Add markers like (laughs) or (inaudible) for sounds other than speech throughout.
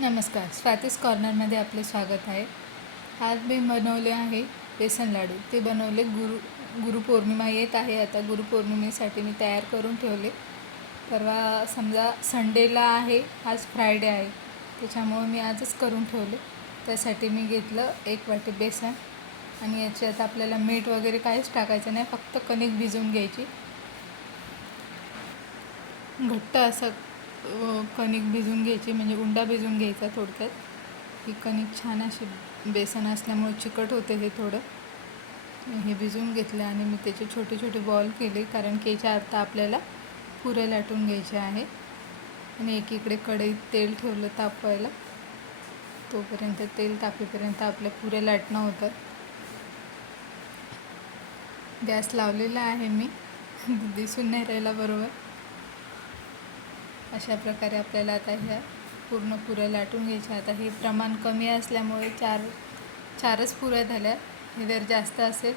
नमस्कार. स्वातीस कॉर्नरमध्ये आपले स्वागत आहे. आज मी बनवले आहे बेसन लाडू. ते बनवले गुरु गुरुपौर्णिमा येत आहे. आता गुरुपौर्णिमेसाठी मी तयार करून ठेवले. परवा समजा संडेला आहे. आज फ्रायडे आहे. त्याच्यामुळं मी आजच करून ठेवले. त्यासाठी मी घेतलं एक वाटी बेसन आणि याच्यात आपल्याला मीठ वगैरे काहीच टाकायचं नाही. फक्त कणिक भिजवून घ्यायची. घट्ट असं कणिक भिजून घ्यायची म्हणजे उंडा भिजून घ्यायचा थोडक्यात. ही कणिक छान अशी बेसन असल्यामुळे चिकट होते हे थोडं. हे भिजवून घेतलं आणि मी त्याचे छोटे छोटे बॉल केले कारण की याच्या आता आपल्याला पुऱ्या लाटून घ्यायच्या आहे आणि एकीकडे कढईत तेल ठेवलं तापवायला. तोपर्यंत तेल तापेपर्यंत आपल्या पुऱ्या लाटणं होतं. गॅस लावलेला आहे मी. (laughs) दिसून नाही राहिला बरोबर. अशा प्रकारे आपल्याला आता ह्या पूर्ण पुऱ्या लाटून घ्यायच्या. आता हे प्रमाण कमी असल्यामुळे चार चारच पुऱ्या झाल्या. हे जर जास्त असेल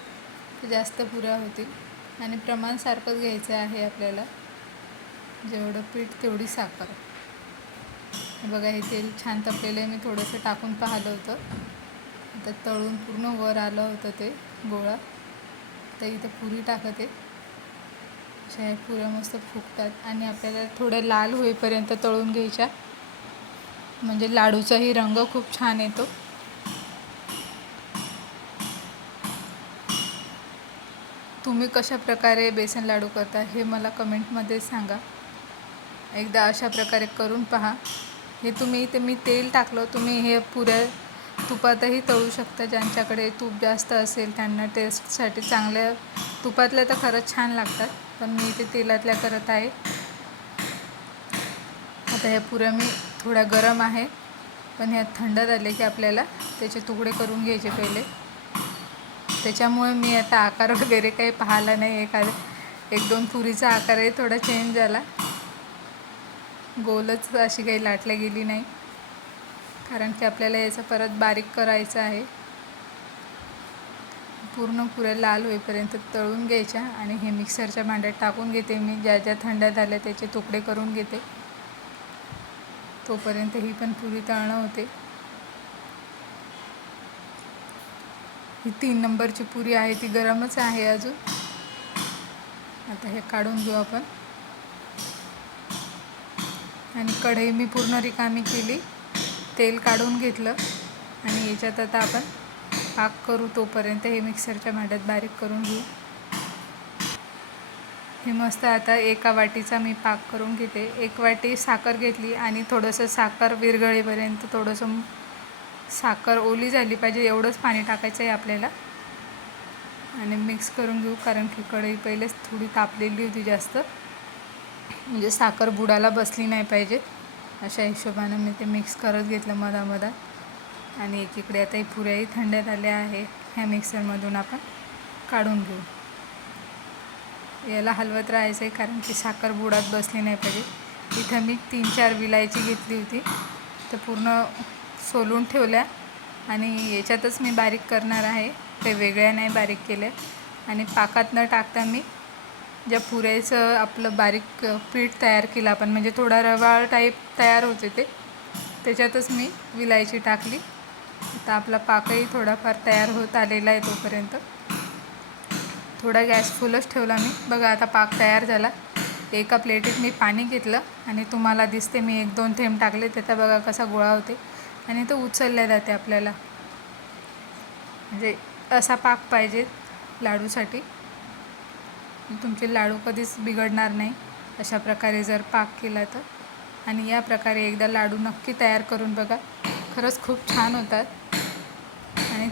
तर जास्त पुऱ्या होतील. आणि प्रमाण सारखंच घ्यायचं आहे आपल्याला. जेवढं पीठ तेवढी साखर. बघा हे तेल छान तपलेलं आहे. मी थोडंसं टाकून पाहिलं होतं. आता तळून पूर्ण वर आलं होतं ते गोळा. तर इथं पुरी टाकत. आहे अशा ह्या पुऱ्या मस्त फुगतात आणि आपल्याला थोड्या लाल होईपर्यंत तळून घ्यायच्या. म्हणजे लाडूचाही रंग खूप छान येतो. तुम्ही कशा प्रकारे बेसन लाडू करता हे मला कमेंटमध्ये सांगा. एकदा अशा प्रकारे करून पहा. हे तुम्ही इथे मी तेल टाकलं तुम्ही हे पुऱ्या तुपातही तळू शकता. ज्यांच्याकडे तूप जास्त असेल त्यांना टेस्टसाठी चांगल्या तुपातल्या तर खरंच छान लागतात. पण मी इथे तेलातल्या करत आहे. आता ह्या पुऱ्या मी थोड्या गरम आहे. पण ह्या थंड झाले की आपल्याला त्याचे तुकडे करून घ्यायचे पहिले. त्याच्यामुळे मी आता आकार वगैरे काही पाहिला नाही. एखादा एक दोन पुरीचा आकारही थोडा चेंज झाला. गोलच अशी काही लाटल्या गेली नाही. कारण की आपल्याला याचं परत बारीक करायचं आहे. पूर्ण पुऱ्या लाल होईपर्यंत तळून घ्यायच्या आणि हे मिक्सरच्या भांड्यात टाकून घेते. मी ज्या ज्या थंड झाल्या त्याचे तुकडे करून घेते. तोपर्यंत ही पण पुरी तळणं होते. ही तीन नंबरची पुरी आहे ती गरमच आहे अजून. आता हे काढून घेऊ आपण. आणि कढई मी पूर्ण रिकामी केली. तेल काढून घेतलं. आणि याच्यात आता आपण पाक करू तोपर्यंत हे मिक्सरच्या भांड्यात बारीक करून घेऊ. हे मस्त आता एका वाटीचा मी पाक करून घेते. एक वाटी साखर घेतली आणि थोडंसं साखर विरघळेपर्यंत थोडंसं साखर ओली झाली पाहिजे एवढंच पाणी टाकायचं आहे आपल्याला. आणि मिक्स करून घेऊ कारण की कढई पहिलेच थोडी तापलेली होती जास्त. म्हणजे साखर बुडाला बसली नाही पाहिजे. अशा हिशोबानं मी ते मिक्स करत घेतलं मधामधात. आणि एकीकडे आता ही पुऱ्याही थंड झाल्या आहे. ह्या मिक्सरमधून आपण काढून घेऊ. याला हलवत राहायचं आहे कारण की साखर बुडात बसली नाही पाहिजे. इथं मी तीन चार विलायची घेतली होती. तर पूर्ण सोलून ठेवल्या आणि याच्यातच मी बारीक करणार आहे. ते वेगळ्या नाही बारीक केल्या आणि पाकात न टाकता मी ज्या पुऱ्याचं आपलं बारीक पीठ तयार केलं आपण म्हणजे थोडा रवाळ टाईप तयार होते ते त्याच्यातच मी विलायची टाकली. आता आपला पाकही थोडाफार तयार होत आलेला आहे तोपर्यंत. थोडा गॅस फुलच ठेवला मी. बघा आता पाक तयार झाला. एका प्लेटीत मी पाणी घेतलं आणि तुम्हाला दिसते मी एक दोन थेंब टाकले. त्याचा बघा कसा गोळा होते. आणि तो उचलल्या जाते आपल्याला. म्हणजे असा पाक पाहिजे लाडूसाठी. तुमचे लाडू कधीच बिघडणार नाही. अशा प्रकारे जर पाक केला तर. आणि या प्रकारे एकदा लाडू नक्की तयार करून बघा. खरंच खूप छान होतात.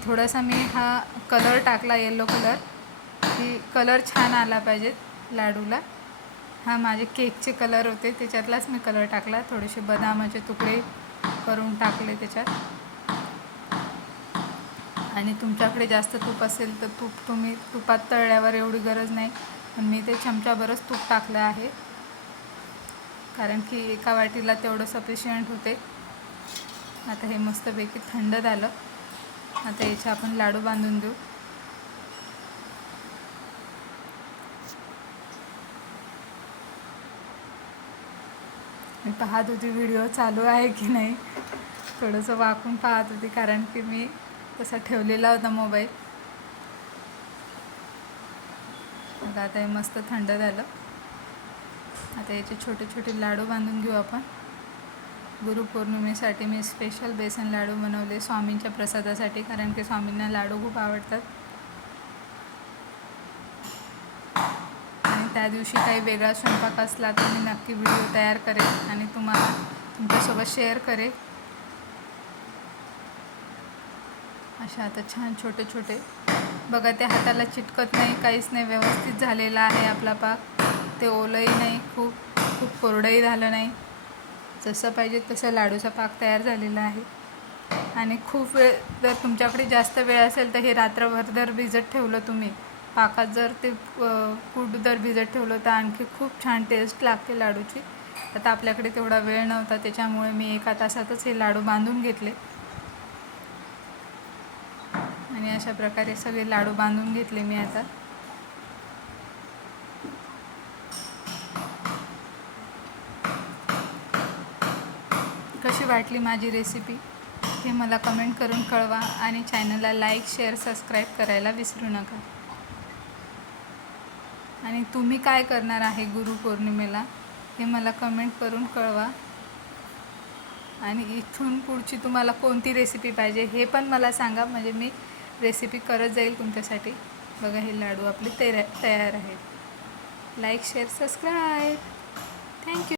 थोडासा मी हा कलर टाकला येलो कलर. की कलर छान आला पाहिजे लाडूला. हा माझे केकचे कलर होते त्याच्यातलाच मी कलर टाकला. थोडेसे बदामाचे तुकडे करून टाकले त्याच्यात. आणि तुमच्याकडे जास्त तूप असेल तर तूप तुम्ही तुपात तळल्यावर एवढी गरज नाही. पण मी ते चमच्याभरच तूप टाकलं आहे. कारण की एका वाटीला तेवढं सफिशियंट होते. आता हे मस्तपैकी थंड झालं. आता याचे आपण लाडू बांधून देऊ. पाहत होती व्हिडिओ चालू आहे की नाही. थोडंसं वाकून पाहत होती कारण की मी तसा ठेवलेला होता मोबाईल. आता हे मस्त थंड झालं. आता याचे छोटे छोटे लाडू बांधून घेऊ आपण. गुरुपौर्णिमेसाठी मी स्पेशल बेसन लाडू बनवले स्वामींच्या प्रसादासाठी कारण की स्वामींना लाडू खूप आवडतात. आणि त्या दिवशी काही वेगळा स्वयंपाक असला तर मी नक्की व्हिडिओ तयार करेन आणि तुम्हाला तुमच्यासोबत शेअर करेन. अशा आता छान छोटे छोटे बघा ते हाताला चिटकत नाही काहीच नाही व्यवस्थित झालेला आहे आपला पाक. ते ओलंही नाही खूप खूप कोरडंही झालं नाही. जसं पाहिजे तसं लाडूचा पाक तयार झालेला आहे. आणि खूप वेळ जर तुमच्याकडे जास्त वेळ असेल तर हे रात्रभर जर भिजत ठेवलं तुम्ही. पाकात जर ते कूट जर भिजत ठेवलं तर आणखी खूप छान टेस्ट लागते लाडूची. आता आपल्याकडे तेवढा वेळ नव्हता त्याच्यामुळे मी एका तासातच हे लाडू बांधून घेतले. आणि अशा प्रकारे सगळे लाडू बांधून घेतले मी आता. कशी वाटली माझी रेसिपी हे मला कमेंट करून कळवा आणि चॅनलला लाईक शेअर सबस्क्राईब करायला विसरू नका. आणि तुम्ही काय करणार आहे गुरुपौर्णिमेला हे मला कमेंट करून कळवा. आणि इथून पुढची तुम्हाला कोणती रेसिपी पाहिजे हे पण मला सांगा. म्हणजे मी रेसिपी करत जाईल तुमच्यासाठी. बघा हे लाडू आपले तयार तयार आहेत. Like share subscribe thank you